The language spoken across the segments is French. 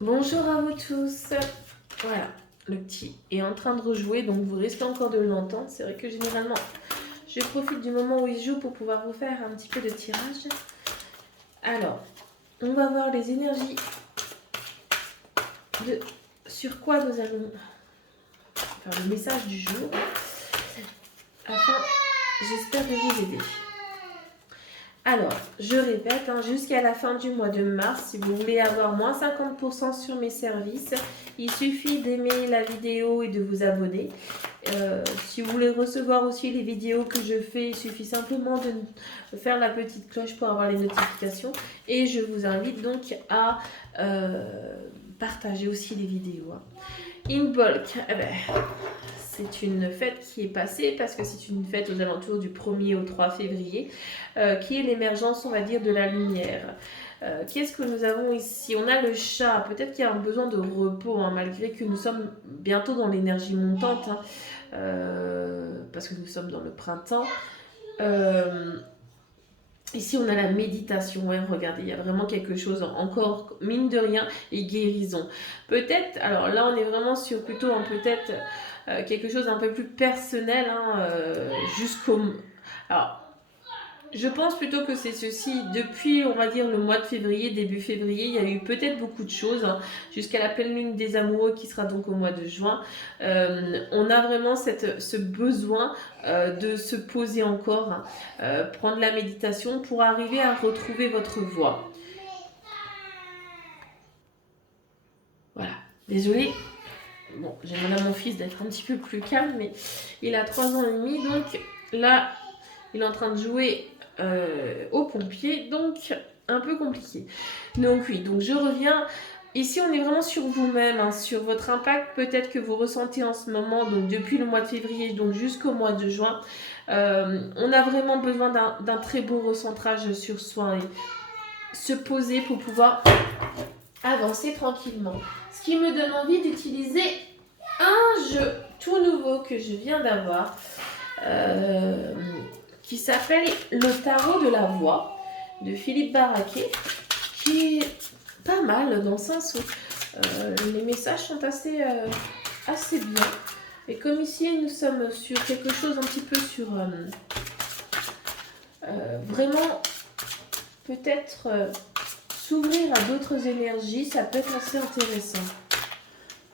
Bonjour à vous tous. Voilà, le petit est en train de rejouer, donc vous risquez encore de l'entendre. C'est vrai que généralement, je profite du moment où il joue pour pouvoir vous faire un petit peu de tirage. Alors, on va voir les énergies de sur quoi nous allons faire le message du jour, afin, j'espère, de vous aider. Alors, je répète, jusqu'à la fin du mois de mars, si vous voulez avoir moins 50% sur mes services, il suffit d'aimer la vidéo et de vous abonner. Si vous voulez recevoir aussi les vidéos que je fais, il suffit simplement de faire la petite cloche pour avoir les notifications. Et je vous invite donc à partager aussi les vidéos. In bulk, c'est une fête qui est passée parce que c'est une fête aux alentours du 1er au 3 février, qui est l'émergence, on va dire, de la lumière. Qu'est-ce que nous avons ici? On a le chat, peut-être qu'il y a un besoin de repos, malgré que nous sommes bientôt dans l'énergie montante, parce que nous sommes dans le printemps. Ici, on a la méditation. Ouais, regardez, il y a vraiment quelque chose encore, mine de rien, et guérison. Peut-être, alors là, on est vraiment sur plutôt peut-être quelque chose d'un peu plus personnel, jusqu'au. Alors, je pense plutôt que c'est ceci. Depuis, on va dire, le mois de février, début février, il y a eu peut-être beaucoup de choses, jusqu'à la pleine lune des amoureux qui sera donc au mois de juin. On a vraiment ce besoin de se poser encore, prendre la méditation pour arriver à retrouver votre voie. Voilà. Désolée. Bon, j'ai demandé à mon fils d'être un petit peu plus calme, mais il a 3 ans et demi, donc là, il est en train de jouer aux pompiers, donc un peu compliqué. Donc oui, donc je reviens. Ici, on est vraiment sur vous-même, sur votre impact peut-être que vous ressentez en ce moment, donc depuis le mois de février, donc jusqu'au mois de juin. On a vraiment besoin d'un très beau recentrage sur soi et se poser pour pouvoir avancer tranquillement. Ce qui me donne envie d'utiliser un jeu tout nouveau que je viens d'avoir, qui s'appelle Le Tarot de la Voix, de Philippe Barraquet, qui est pas mal dans le sens où les messages sont assez bien. Et comme ici nous sommes sur quelque chose un petit peu sur vraiment peut-être s'ouvrir à d'autres énergies, ça peut être assez intéressant.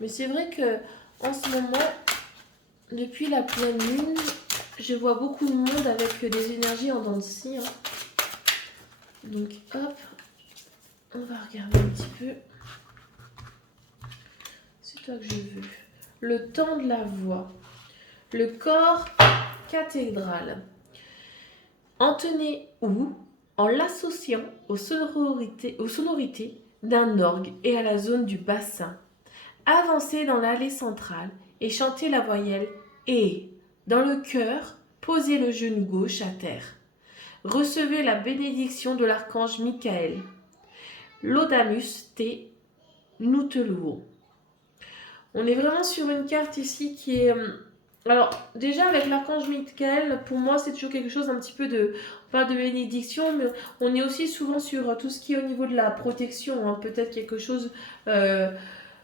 Mais c'est vrai que en ce moment, depuis la pleine lune, je vois beaucoup de monde avec des énergies en dents de scie. Donc hop, on va regarder un petit peu. C'est toi que je veux. Le temps de la voix. Le corps cathédrale. Entonné ou en l'associant aux sonorités d'un orgue et à la zone du bassin. Avancez dans l'allée centrale et chantez la voyelle et. Dans le cœur, posez le genou gauche à terre. Recevez la bénédiction de l'archange Michael. Laudamus te, nous te louons. On est vraiment sur une carte ici qui est. Alors, déjà avec l'archange Michael, pour moi, c'est toujours quelque chose un petit peu de. Pas de bénédiction, mais on est aussi souvent sur tout ce qui est au niveau de la protection. Peut-être quelque chose.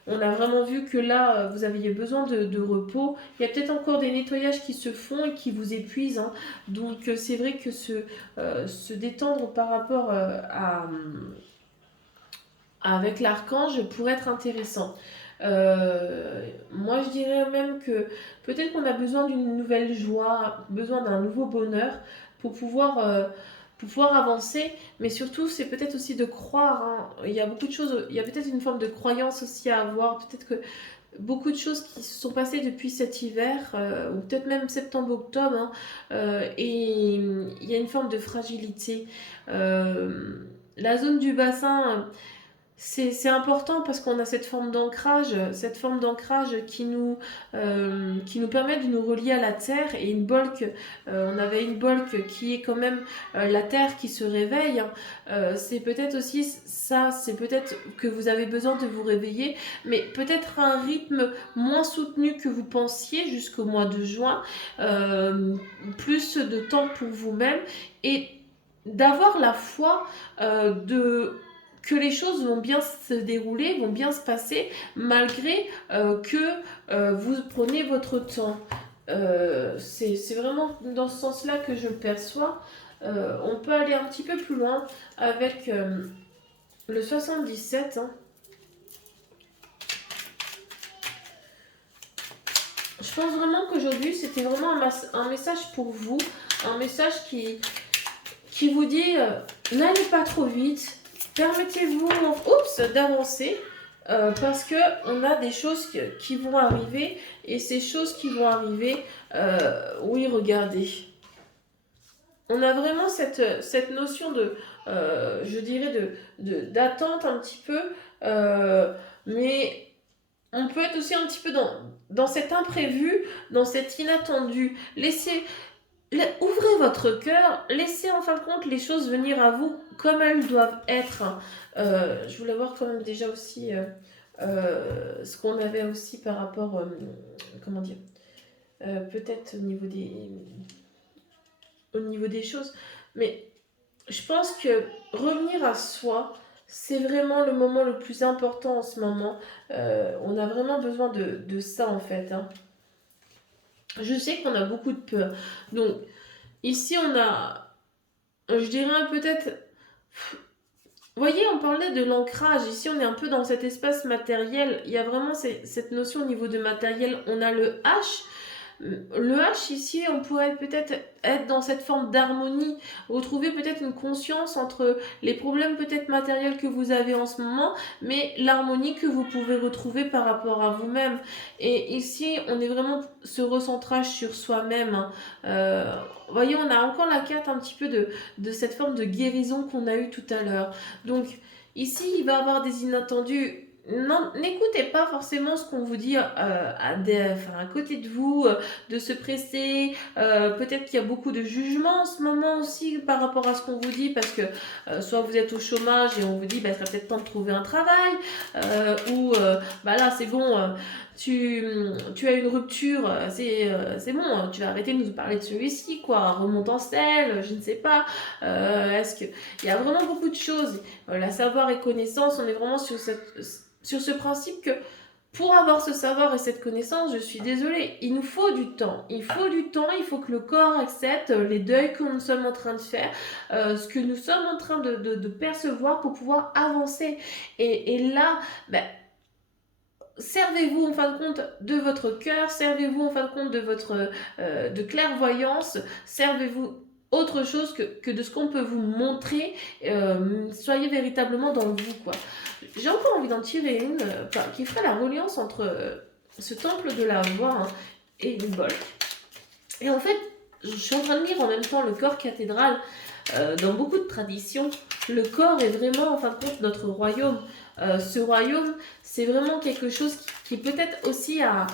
On a vraiment vu que là, vous aviez besoin de repos. Il y a peut-être encore des nettoyages qui se font et qui vous épuisent. Donc, c'est vrai que se détendre par rapport avec l'archange pourrait être intéressant. Moi, je dirais même que peut-être qu'on a besoin d'une nouvelle joie, besoin d'un nouveau bonheur pour pouvoir avancer, mais surtout c'est peut-être aussi de croire. Il y a beaucoup de choses, il y a peut-être une forme de croyance aussi à avoir, peut-être que beaucoup de choses qui se sont passées depuis cet hiver, ou peut-être même septembre-octobre, et il y a une forme de fragilité. La zone du bassin, c'est important parce qu'on a cette forme d'ancrage qui nous permet de nous relier à la terre et une bolque. On avait une bolque qui est quand même la terre qui se réveille. C'est peut-être aussi ça, c'est peut-être que vous avez besoin de vous réveiller, mais peut-être à un rythme moins soutenu que vous pensiez jusqu'au mois de juin, plus de temps pour vous-même et d'avoir la foi de que les choses vont bien se dérouler, vont bien se passer, malgré que vous prenez votre temps. C'est vraiment dans ce sens-là que je le perçois. On peut aller un petit peu plus loin avec le 77. Hein. Je pense vraiment qu'aujourd'hui, c'était vraiment un message pour vous, un message qui vous dit n'allez pas trop vite, permettez-vous d'avancer parce qu'on a des choses qui vont arriver et ces choses qui vont arriver, oui, regardez. On a vraiment cette notion de, je dirais, d'attente un petit peu, mais on peut être aussi un petit peu dans cet imprévu, dans cet inattendu. Ouvrez votre cœur, laissez en fin de compte les choses venir à vous comme elles doivent être. Je voulais voir quand même déjà aussi ce qu'on avait aussi par rapport, comment dire, peut-être au niveau des choses. Mais je pense que revenir à soi, c'est vraiment le moment le plus important en ce moment. On a vraiment besoin de ça en fait. Hein. Je sais qu'on a beaucoup de peur. Donc, ici, on a, je dirais peut-être... Vous voyez, on parlait de l'ancrage. Ici, on est un peu dans cet espace matériel. Il y a vraiment cette notion au niveau de matériel. On a le H. Le H ici, on pourrait peut-être être dans cette forme d'harmonie, retrouver peut-être une conscience entre les problèmes peut-être matériels que vous avez en ce moment, mais l'harmonie que vous pouvez retrouver par rapport à vous-même. Et ici, on est vraiment ce recentrage sur soi-même. Voyez, on a encore la carte un petit peu de cette forme de guérison qu'on a eue tout à l'heure. Donc, ici, il va y avoir des inattendus. Non, n'écoutez pas forcément ce qu'on vous dit à côté de vous, de se presser. Peut-être qu'il y a beaucoup de jugement en ce moment aussi par rapport à ce qu'on vous dit, parce que soit vous êtes au chômage et on vous dit bah, il serait peut-être temps de trouver un travail, ou bah là c'est bon, tu as une rupture, c'est bon, tu vas arrêter de nous parler de celui-ci, quoi, remonte en selle, je ne sais pas. Est-ce que il y a vraiment beaucoup de choses. La savoir et connaissance, on est vraiment sur ce principe que pour avoir ce savoir et cette connaissance, je suis désolée, il nous faut du temps. Il faut du temps, il faut que le corps accepte les deuils que nous sommes en train de faire, ce que nous sommes en train de percevoir pour pouvoir avancer. Et là, ben, servez-vous en fin de compte de votre cœur, servez-vous en fin de compte de votre de clairvoyance, servez-vous autre chose que de ce qu'on peut vous montrer, soyez véritablement dans vous, quoi. J'ai encore envie d'en tirer une qui ferait la reliance entre ce temple de la voix hein, et une bolque. Et en fait, je suis en train de lire en même temps le corps cathédral. Dans beaucoup de traditions, le corps est vraiment en fin de compte notre royaume. Ce royaume, c'est vraiment quelque chose qui peut-être aussi à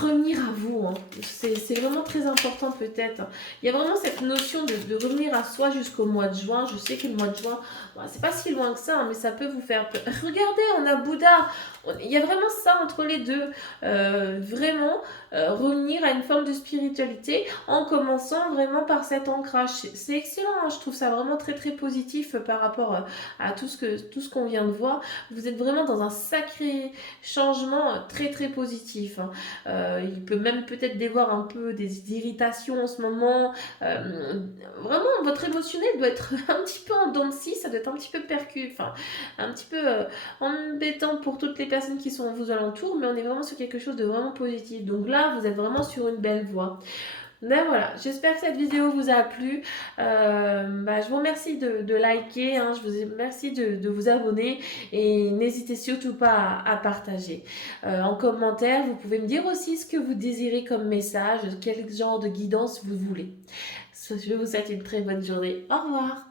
revenir à vous. Hein. C'est vraiment très important peut-être. Il y a vraiment cette notion de revenir à soi jusqu'au mois de juin. Je sais que le mois de juin, bon, c'est pas si loin que ça, hein, mais ça peut vous faire peur. Regardez, on a Bouddha. Il y a vraiment ça entre les deux. Vraiment revenir à une forme de spiritualité en commençant vraiment par cet ancrage. C'est excellent, hein. Je trouve ça vraiment très très positif par rapport à tout ce qu'on vient de voir. Vous êtes vraiment dans un sacré changement très très positif. Hein. Il peut même peut-être dévoir un peu des irritations en ce moment. Vraiment, votre émotionnel doit être un petit peu en dents de scie, ça doit être un petit peu un petit peu embêtant pour toutes les personnes qui sont à vos alentours, mais on est vraiment sur quelque chose de vraiment positif. Donc là, vous êtes vraiment sur une belle voie. Ben voilà, j'espère que cette vidéo vous a plu. Je vous remercie de liker, hein, je vous remercie de vous abonner et n'hésitez surtout pas à partager. En commentaire, vous pouvez me dire aussi ce que vous désirez comme message, quel genre de guidance vous voulez. Je vous souhaite une très bonne journée. Au revoir.